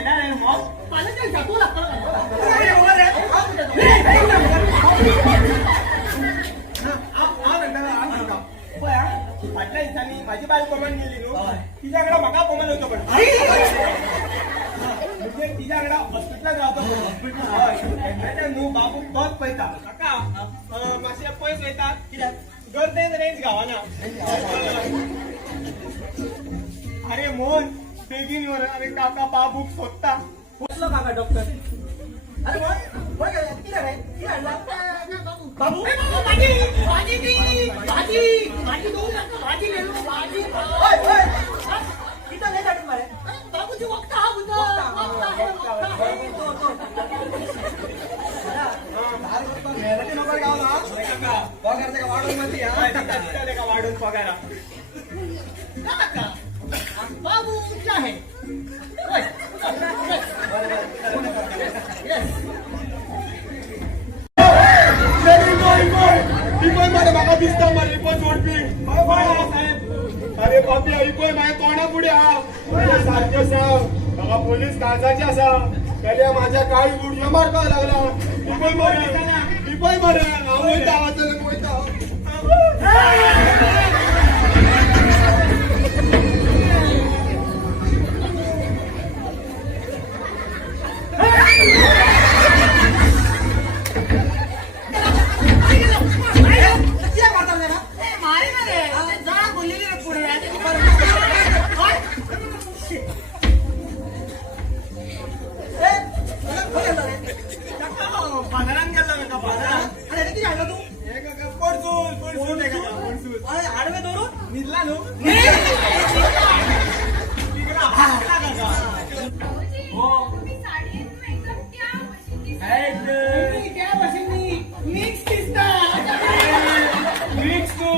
महिना आहे मग पाण्याच्या जातो लागतो फाटल्या दिसांनी माझी बाई कोमन गेली न्हू तिच्याकडे म्हाका कोमन होतो पण म्हणजे तिच्याकडे हॉस्पिटलात रावतो हॉस्पिटल न्हू बाबू तोच पळयता काका मातशें पयस वयतात कित्याक गर्देन रेंज गावना अरे मोहन बेगीन वर अरे काका बाबूक सोदता पोचलो काका डॉक्टर अरे मोहन किती हाडला बाबू भाजी भाजी भाजी भाजी दोन भाजी लेलो भाजी किती नाही काढून मारे बाबूची वक्ता हा बुद्ध वाढून पगारा बाबू क्या है म्हाका दिसता मरे रिपोर्ट जोडपी अरे बाबी ऐकूय माझ्या तोंडा पुढे हा सारखे सांग म्हाका पोलीस काळजाचे आसा जाल्यार माझ्या काळी गुडयो मारपाक लागला रिपोय मरे हांव वयता आवाजाक वयता आडवे धरून निघला नो मिक्स दिसता मिक्स तू